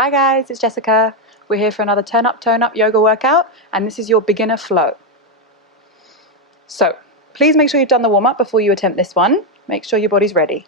Hi guys, it's Jessica. We're here for another turn up, tone up yoga workout, and this is your beginner flow. So please make sure you've done the warm up before you attempt this one. Make sure your body's ready.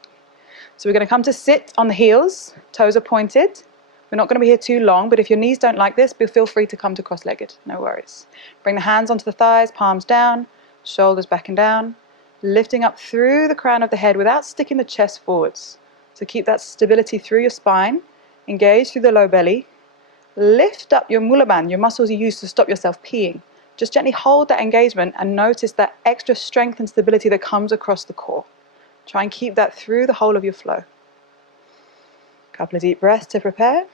So we're going to come to sit on the heels, toes are pointed. We're not going to be here too long, but if your knees don't like this, feel free to come to cross-legged, no worries. Bring the hands onto the thighs, palms down, shoulders back and down, lifting up through the crown of the head without sticking the chest forwards. So keep that stability through your spine. Engage through the low belly. Lift up your mula band, your muscles you use to stop yourself peeing. Just gently hold that engagement and notice that extra strength and stability that comes across the core. Try and keep that through the whole of your flow. Couple of deep breaths to prepare.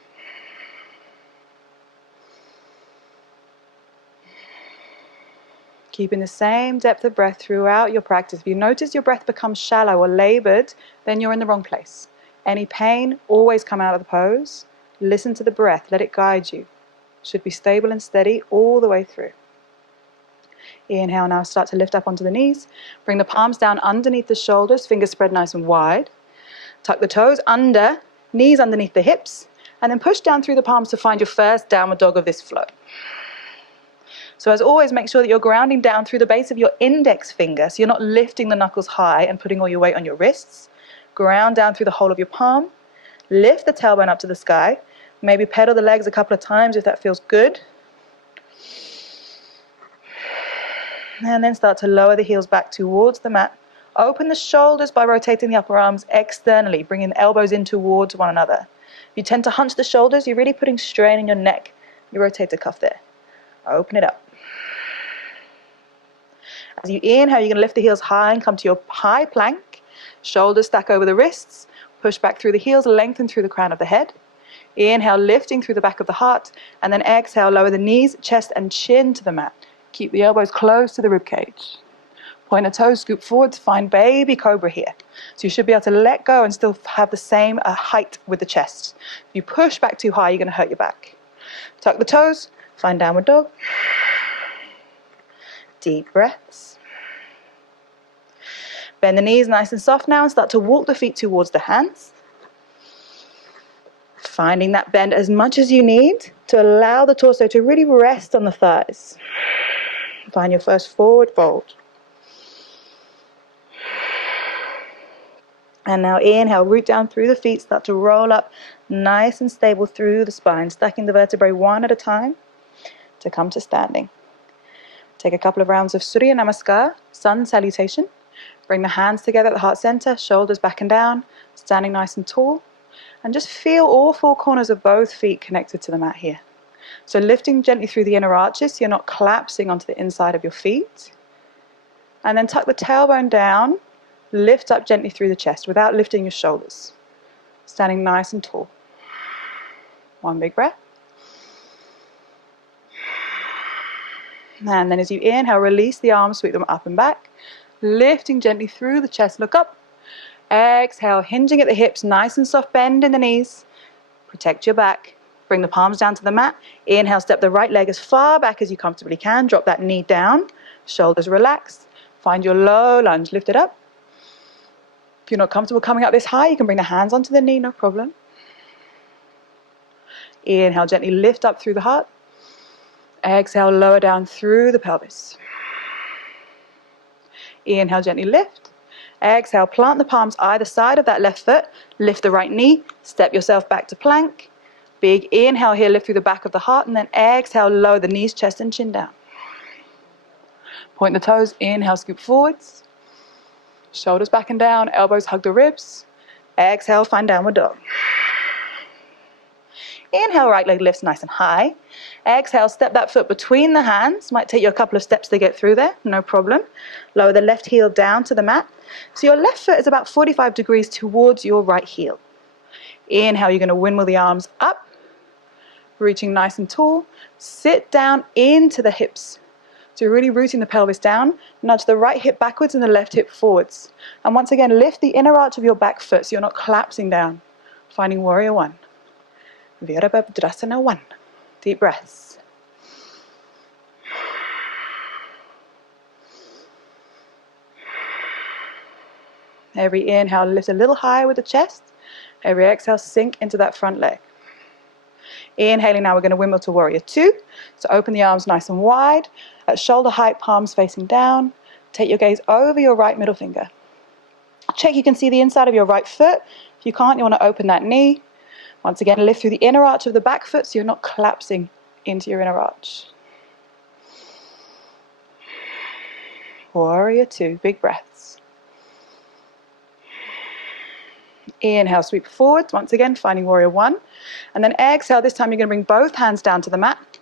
Keeping the same depth of breath throughout your practice. If you notice your breath becomes shallow or labored, then you're in the wrong place. Any pain, always come out of the pose. Listen to the breath, let it guide you. Should be stable and steady all the way through. Inhale, now start to lift up onto the knees. Bring the palms down underneath the shoulders, fingers spread nice and wide. Tuck the toes under, knees underneath the hips, and then push down through the palms to find your first downward dog of this flow. So as always, make sure that you're grounding down through the base of your index finger, so you're not lifting the knuckles high and putting all your weight on your wrists. Ground down through the whole of your palm. Lift the tailbone up to the sky. Maybe pedal the legs a couple of times if that feels good. And then start to lower the heels back towards the mat. Open the shoulders by rotating the upper arms externally, bringing the elbows in towards one another. If you tend to hunch the shoulders, you're really putting strain in your neck. You rotate the cuff there. Open it up. As you inhale, you're going to lift the heels high and come to your high plank. Shoulders stack over the wrists. Push back through the heels, lengthen through the crown of the head. Inhale, lifting through the back of the heart. And then exhale, lower the knees, chest and chin to the mat. Keep the elbows close to the rib cage. Point the toes, scoop forward to find baby cobra here. So you should be able to let go and still have the same height with the chest. If you push back too high, you're going to hurt your back. Tuck the toes, find downward dog. Deep breaths. Bend the knees nice and soft now and start to walk the feet towards the hands. Finding that bend as much as you need to allow the torso to really rest on the thighs. Find your first forward fold. And now inhale, root down through the feet, start to roll up nice and stable through the spine, stacking the vertebrae one at a time to come to standing. Take a couple of rounds of Surya Namaskar, sun salutation. Bring the hands together at the heart center, shoulders back and down, standing nice and tall. And just feel all four corners of both feet connected to the mat here. So lifting gently through the inner arches, so you're not collapsing onto the inside of your feet. And then tuck the tailbone down, lift up gently through the chest without lifting your shoulders. Standing nice and tall. One big breath. And then as you inhale, release the arms, sweep them up and back. Lifting gently through the chest, look up. Exhale, hinging at the hips, nice and soft, bend in the knees. Protect your back. Bring the palms down to the mat. Inhale, step the right leg as far back as you comfortably can. Drop that knee down. Shoulders relaxed. Find your low lunge, lift it up. If you're not comfortable coming up this high, you can bring the hands onto the knee, no problem. Inhale, gently lift up through the heart. Exhale, lower down through the pelvis. Inhale, gently lift. Exhale, plant the palms either side of that left foot. Lift the right knee. Step yourself back to plank. Big inhale here, lift through the back of the heart. And then exhale, lower the knees, chest and chin down. Point the toes. Inhale, scoop forwards. Shoulders back and down. Elbows hug the ribs. Exhale, find downward dog. Inhale, right leg lifts nice and high. Exhale, step that foot between the hands. Might take you a couple of steps to get through there, no problem. Lower the left heel down to the mat. So your left foot is about 45 degrees towards your right heel. Inhale, you're going to windmill the arms up, reaching nice and tall. Sit down into the hips. So you're really rooting the pelvis down. Nudge the right hip backwards and the left hip forwards. And once again, lift the inner arch of your back foot so you're not collapsing down. Finding warrior one. Virabhadrasana 1. Deep breaths. Every inhale, lift a little higher with the chest. Every exhale, sink into that front leg. Inhaling now, we're going to windmill to warrior two. So open the arms nice and wide, at shoulder height, palms facing down. Take your gaze over your right middle finger. Check you can see the inside of your right foot. If you can't, you want to open that knee. Once again, lift through the inner arch of the back foot so you're not collapsing into your inner arch. Warrior two, big breaths. Inhale, sweep forwards, once again, finding warrior one. And then exhale, this time you're going to bring both hands down to the mat.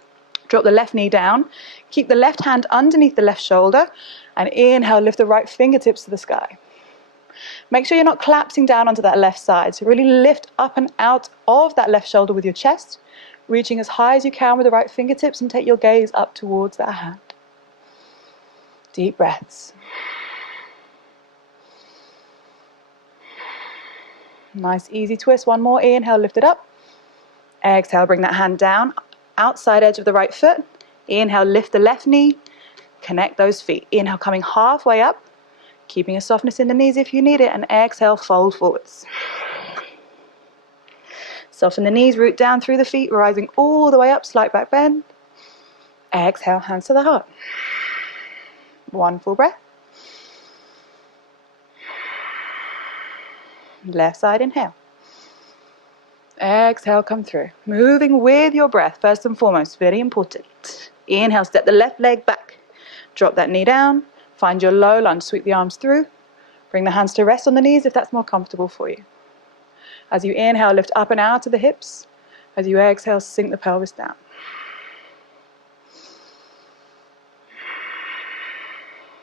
Drop the left knee down. Keep the left hand underneath the left shoulder. And inhale, lift the right fingertips to the sky. Make sure you're not collapsing down onto that left side. So really lift up and out of that left shoulder with your chest, reaching as high as you can with the right fingertips, and take your gaze up towards that hand. Deep breaths. Nice easy twist. One more. Inhale, lift it up. Exhale, bring that hand down. Outside edge of the right foot. Inhale, lift the left knee. Connect those feet. Inhale, coming halfway up. Keeping a softness in the knees if you need it. And exhale, fold forwards. Soften the knees, root down through the feet, rising all the way up, slight back bend. Exhale, hands to the heart. One full breath. Left side, inhale. Exhale, come through. Moving with your breath, first and foremost, very important. Inhale, step the left leg back. Drop that knee down. Find your low lunge, sweep the arms through. Bring the hands to rest on the knees if that's more comfortable for you. As you inhale, lift up and out of the hips. As you exhale, sink the pelvis down.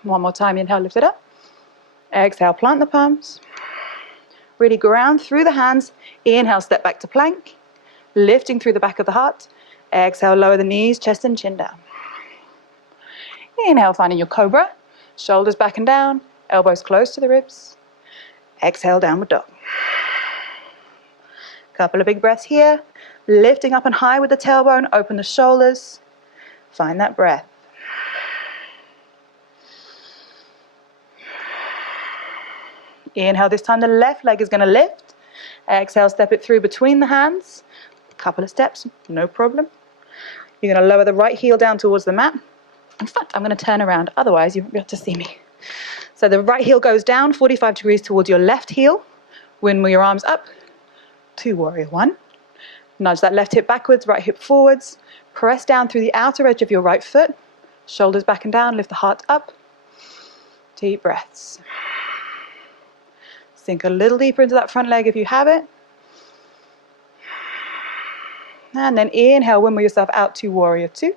One more time, inhale, lift it up. Exhale, plant the palms. Really ground through the hands. Inhale, step back to plank. Lifting through the back of the heart. Exhale, lower the knees, chest and chin down. Inhale, finding your cobra. Shoulders back and down. Elbows close to the ribs. Exhale, downward dog. Couple of big breaths here. Lifting up and high with the tailbone. Open the shoulders. Find that breath. Inhale, this time the left leg is going to lift. Exhale, step it through between the hands. A couple of steps, no problem. You're going to lower the right heel down towards the mat. In fact, I'm going to turn around, otherwise you won't be able to see me. So the right heel goes down 45 degrees towards your left heel. Windmill your arms up to warrior one. Nudge that left hip backwards, right hip forwards. Press down through the outer edge of your right foot. Shoulders back and down, lift the heart up. Deep breaths. Sink a little deeper into that front leg if you have it. And then inhale, windmill yourself out to warrior two.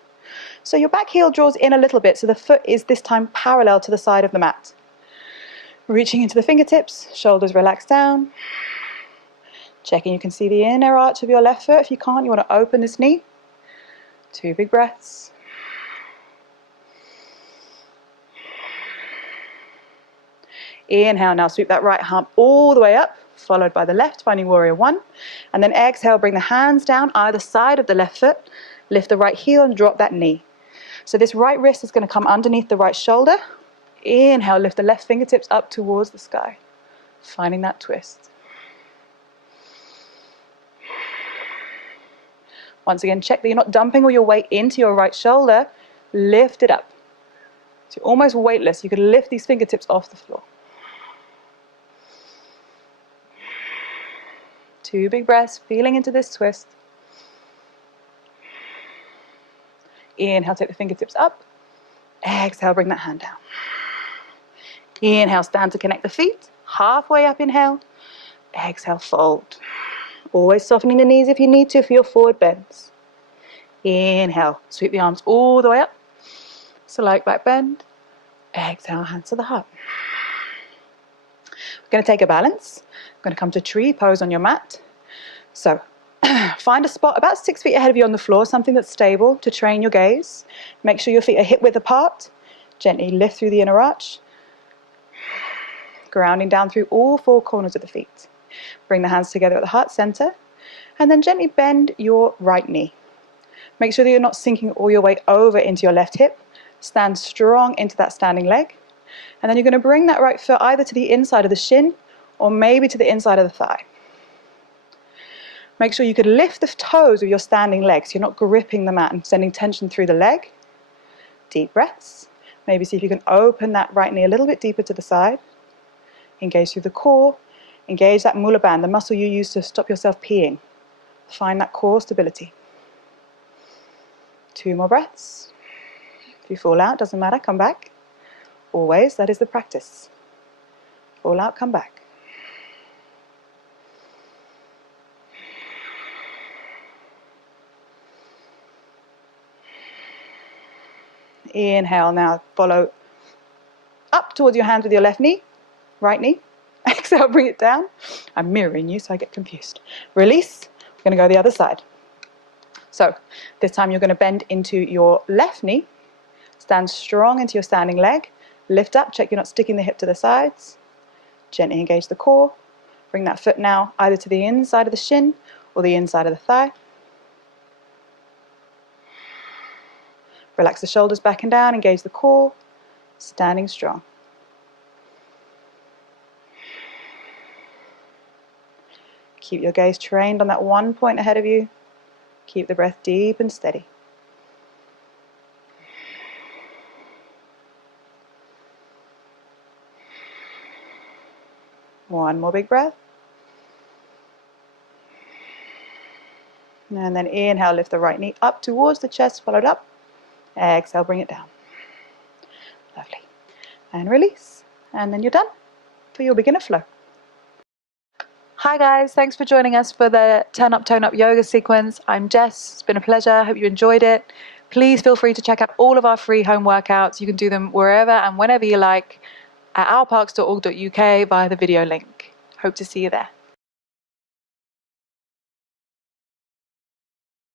So your back heel draws in a little bit, so the foot is this time parallel to the side of the mat. Reaching into the fingertips, shoulders relax down. Checking you can see the inner arch of your left foot. If you can't, you want to open this knee. Two big breaths. Inhale, now sweep that right arm all the way up, followed by the left, finding warrior one. And then exhale, bring the hands down either side of the left foot. Lift the right heel and drop that knee. So this right wrist is going to come underneath the right shoulder. Inhale, lift the left fingertips up towards the sky, finding that twist. Once again, check that you're not dumping all your weight into your right shoulder. Lift it up. So you're almost weightless. You can lift these fingertips off the floor. Two big breaths, feeling into this twist. Inhale, take the fingertips up. Exhale, bring that hand down. Inhale, stand to connect the feet. Halfway up, inhale. Exhale, fold. Always softening the knees if you need to for your forward bends. Inhale, sweep the arms all the way up. Slight back bend. Exhale, hands to the heart. We're going to take a balance. We're going to come to tree pose on your mat. So find a spot about 6 feet ahead of you on the floor, something that's stable to train your gaze. Make sure your feet are hip width apart. Gently lift through the inner arch. Grounding down through all four corners of the feet. Bring the hands together at the heart center. And then gently bend your right knee. Make sure that you're not sinking all your weight over into your left hip. Stand strong into that standing leg. And then you're going to bring that right foot either to the inside of the shin or maybe to the inside of the thigh. Make sure you could lift the toes with your standing legs. You're not gripping the mat and sending tension through the leg. Deep breaths. Maybe see if you can open that right knee a little bit deeper to the side. Engage through the core. Engage that mula band, the muscle you use to stop yourself peeing. Find that core stability. 2 more breaths. If you fall out, doesn't matter, come back. Always, that is the practice. Fall out, come back. Inhale, now follow up towards your hands with your left knee, right knee. Exhale, bring it down. I'm mirroring you so I get confused. Release, we're going to go the other side. So this time you're going to bend into your left knee, stand strong into your standing leg, lift up, check you're not sticking the hip to the sides, gently engage the core, bring that foot now either to the inside of the shin or the inside of the thigh. Relax the shoulders back and down, engage the core, standing strong. Keep your gaze trained on that one point ahead of you. Keep the breath deep and steady. One more big breath. And then inhale, lift the right knee up towards the chest, followed up. Exhale, bring it down. Lovely. And release. And then you're done for your beginner flow. Hi guys, thanks for joining us for the Turn Up, Tone Up yoga sequence. I'm Jess. It's been a pleasure. Hope you enjoyed it. Please feel free to check out all of our free home workouts. You can do them wherever and whenever you like at ourparks.org.uk via the video link. Hope to see you there.